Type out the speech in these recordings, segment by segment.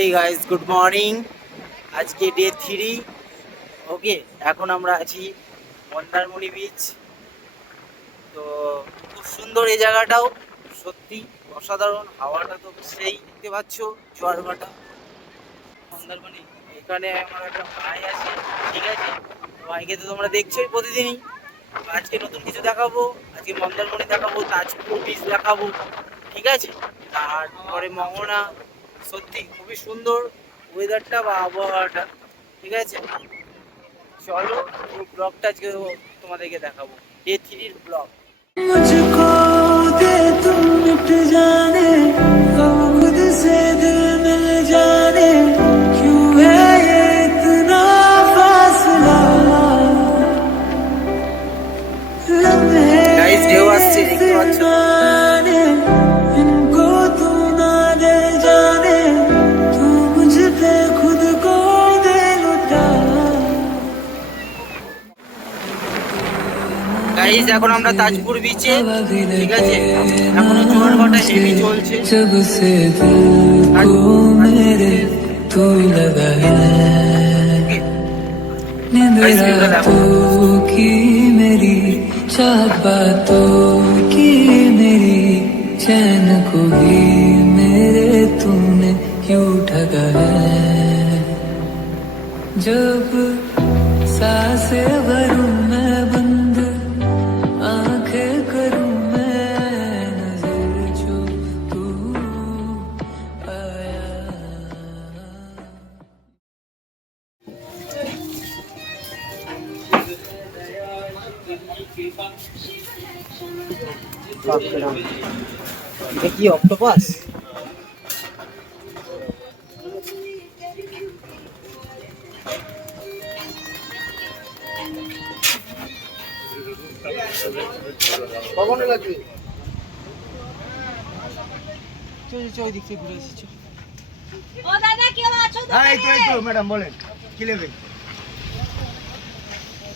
এই guys good morning. আজকে day 3। ওকে, এখন আমরা আছি মন্দারমণি বিচ। তো খুব সুন্দর এই জায়গাটাও, সত্যি অসাধারণ। হাওয়াটা তো সেই দেখতে পাচ্ছ, জোয়ার ভাটা মন্দারমণি। এখানে আমার একটা ভাই আছে, ঠিক আছে? ভাইকে তো তোমরা দেখছোই প্রতিদিনই। আজকে নতুন কিছু দেখাবো, আজকে মন্দারমণি দেখাবো, তাজপুর বিচ দেখাবো, ঠিক আছে? তারপরে মোহনা। সত্যি খুবই সুন্দর ওয়েদারটা বা আবহাওয়াটা, ঠিক আছে? চলো পুরো ব্লগটা আজকে তোমাদেরকে দেখাবো, ডে 3-র ব্লগ। मुझको दे तुम मिट जाने गम खुद से दिल मिल जाने क्यों है ये इतना फासला গাইস ঢেউ আসছে, দেখতে পাচ্ছ? जाने इनको तू ना दे जाने तू मुझ पे खुद को दे लुटा। গাইস এখন আমরা তাজপুর বিচে, ঠিক আছে? এখনো জোয়ার ভাটা হেভি চলছে। जब से दिल को मेरे तू लगा है नींद रातों की मेरी चाहत बातों की मेरी चैन को भी मेरे तूने क्यों ठगा है जब सांसें भरूं मैं बंद आंखें करूं मैं नजर जो तू आया। এটা কি অক্টোপাস? কখন লাগবে? চল চল, ওই দিক থেকে ঘুরে এসেছি। ও দাদা কেউ আছো তো? হ্যাঁ এই তো ম্যাডাম বলেন কি নেবেন?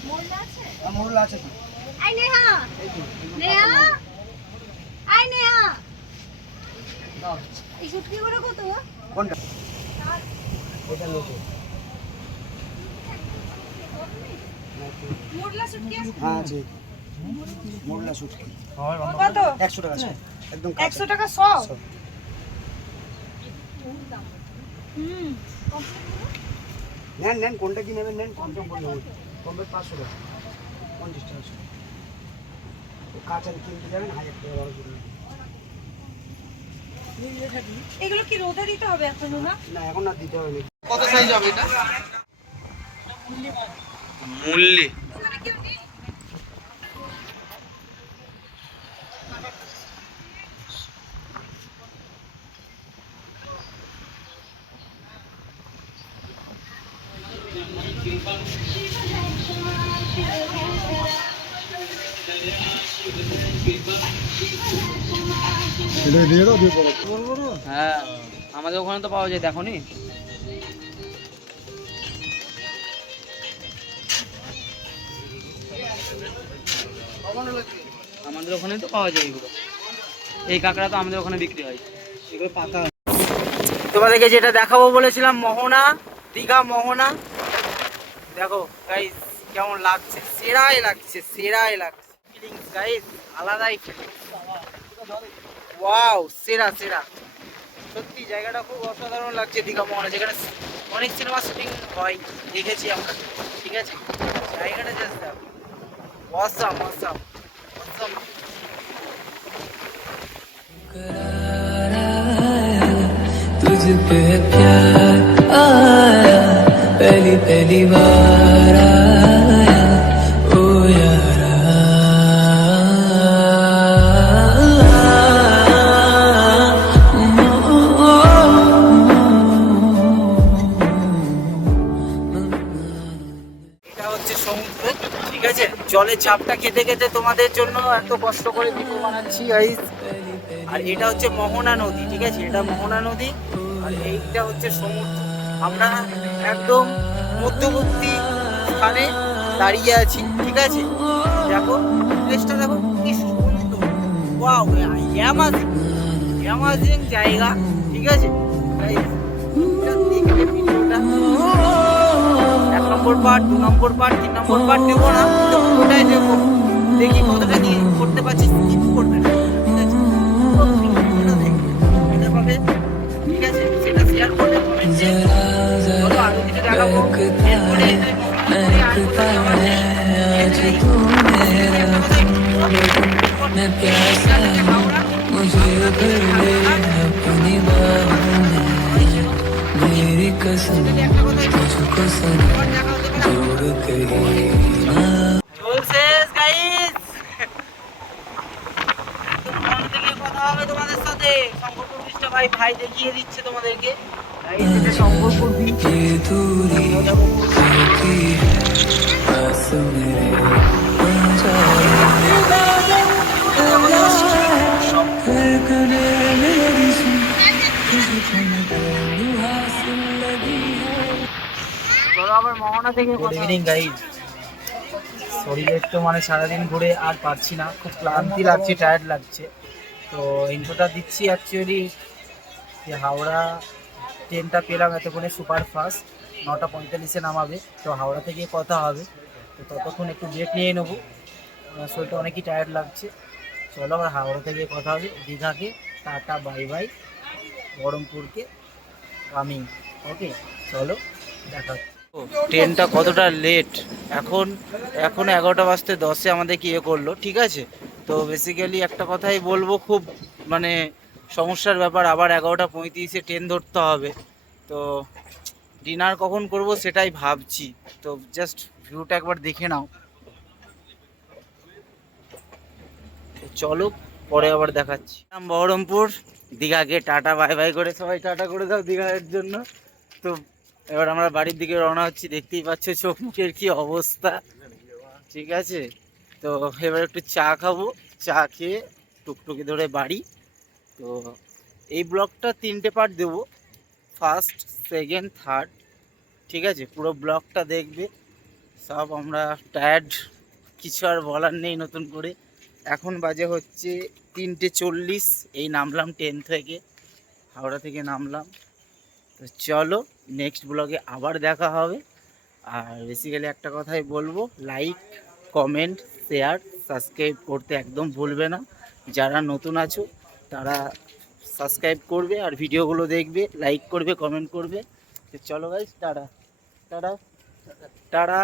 মোরলা আছে? মোরলা আছে তো। আই নেহা নেহা আই নেহা এই শুটকি গুলো কত? কোনটা? এটা নিচে। মোরলা শুটকি আছে? হ্যাঁ আছে। মোরলা শুটকি কত? 100 টাকা আছে একদম 100 টাকা 100। নেন নেন কোনটা কি নেবেন নেন কম কম বলুন কম 500 টাকা 50 টাকা কাঁচা কিনতে যাবেন 1000 টাকা বড় করে এগুলো কি রোদে দিতে হবে এখন না? না এখন না দিতে হবে না। কত সাইজ হবে এটা? মূল্যে হ্যাঁ, আমাদের ওখানে তো পাওয়া যায়, দেখো নি? আমাদের ওখানে তো পাওয়া যায় এগুলো। এই কাঁকড়া তো আমাদের ওখানে বিক্রি হয়, এগুলো পাকা। তোমাদেরকে যেটা দেখাবো বলেছিলাম, মোহনা, দীঘা মোহনা। দেখো গাইস কেমন লাগছে, সেরাই লাগছে, সেরাই লাগছে। ফিলিংস গাইস, আলাদাই ফিলিংস। ওয়াও, সেরা সেরা। সত্যি জায়গাটা খুব অসাধারণ লাগছে দীঘা মোহনা, যেখানে অনেক সিনেমা শুটিং হয়, দেখেছি আমরা, ঠিক আছে? জায়গাটা জাস্ট দেখো, অসাম অসাম অসাম। तुझ पे प्यार आया पहली पहली बार आया ओ यारा এটা হচ্ছে সমুদ্র, ঠিক আছে? জলের ঝাপটা খেতে খেতে তোমাদের জন্য এত কষ্ট করে ভিডিও বানাচ্ছি গাইস। আর এটা হচ্ছে মোহনা নদী, ঠিক আছে? এটা মোহনা নদী, আর এইটা হচ্ছে সমুদ্র। আমরা একদম মধ্যবর্তী স্থানে দাঁড়িয়ে আছি, ঠিক আছে? দেখো প্লেসটা, দেখো কি সুন্দর। ওয়াও, অ্যামাজিং অ্যামাজিং জায়গা, ঠিক আছে? গাইস আজকের ভিডিওটা। 1 নম্বর পার্ট, 2 নম্বর পার্ট, 3 নম্বর পার্ট দেবো না, তো পুরোটাই দেবো। দেখি কতটা কি করতে পারছি, স্কিপ করবে না, ঠিক আছে? যেটা দেখবে, সেটা পাবে, ঠিক আছে? সেটা শেয়ার করবে কমেন্টে। চলো আরো কিছু দেখাবো, এরপরে আর কোথাও যাওয়ার নেই। मैं प्यासा हूँ मुझे भर ले अपनी बाहों में मेरी कसम तुझको सनम दूर कहीं ना চলছে গাইস, একদম মন থেকে কথা হবে তোমাদের সাথে। সম্পর্ক বীজটা ভাই ভাই দেখিয়ে দিচ্ছে তোমাদেরকে। গাইস এটা সম্পর্ক বীজ। ये दूरी होती है पास मेरे आ जा धड़कने मेरी सुन तुझको मैं कहूँ हासिल लगी है চলো আবার মোহনা থেকে গুড ইভিনিং গাইস। শরীরে তো মানে সারাদিন ঘুরে আর পারছি না, খুব ক্লান্তি লাগছে, টায়ার্ড লাগছে। তো ইন্ট্রোটা দিচ্ছি অ্যাকচুয়ালি যে হাওড়া ট্রেনটা পেলাম এতক্ষণে সুপারফাস্ট, 9:45-এ নামাবে। তো হাওড়া থেকে কথা হবে, তো ততক্ষণ একটু ব্রেক নিয়ে নেবো, শরীরটা অনেকই টায়ার্ড লাগছে। চলো আবার হাওড়া থেকে কথা হবে। দীঘাকে টাটা বাই বাই, বহরমপুরকে কামিং। ওকে চলো দেখা হচ্ছে। ট্রেনটা কতটা লেট, এখন 11:10 আমাদের কি করলো, ঠিক আছে? তো বেসিক্যালি একটা কথাই বলবো, খুব মানে সমস্যার ব্যাপার। আবার 11:35-এ ট্রেন ধরতে হবে। তো ডিনার কখন করব সেটাই ভাবছি। তো জাস্ট ভিউটা একবার দেখে নাও। তো চলো পরে আবার দেখাচ্ছি। বহরমপুর, দীঘাকে টাটা বাই বাই করে সবাই টাটা করে দাও দীঘার জন্য। তো এবার আমরা বাড়ির দিকে রওনা হচ্ছি, দেখতেই পাচ্ছ চোখ মুখের কি অবস্থা, ঠিক আছে? তো এবার একটু চা খাবো, চা খেয়ে টুকটুকি ধরে বাড়ি। তো এই ব্লগটা 3টে পার্ট দেবো, ফার্স্ট, সেকেন্ড, থার্ড, ঠিক আছে? পুরো ব্লগটা দেখবে সব। আমরা টায়ার্ড, কিছু আর বলার নেই নতুন করে। এখন বাজে হচ্ছে 3:40, এই নামলাম ট্রেন থেকে, হাওড়া থেকে নামলাম। তো চলো নেক্সট ব্লগে আবার দেখা হবে। আর বেসিক্যালি একটা কথাই বলবো, লাইক, কমেন্ট, শেয়ার, সাবস্ক্রাইব করতে একদম ভুলবে না। যারা নতুন আছো তারা সাবস্ক্রাইব করবে আর ভিডিওগুলো দেখবে, লাইক করবে, কমেন্ট করবে। তো চলো গাইস, টাটা টাটা টাটা।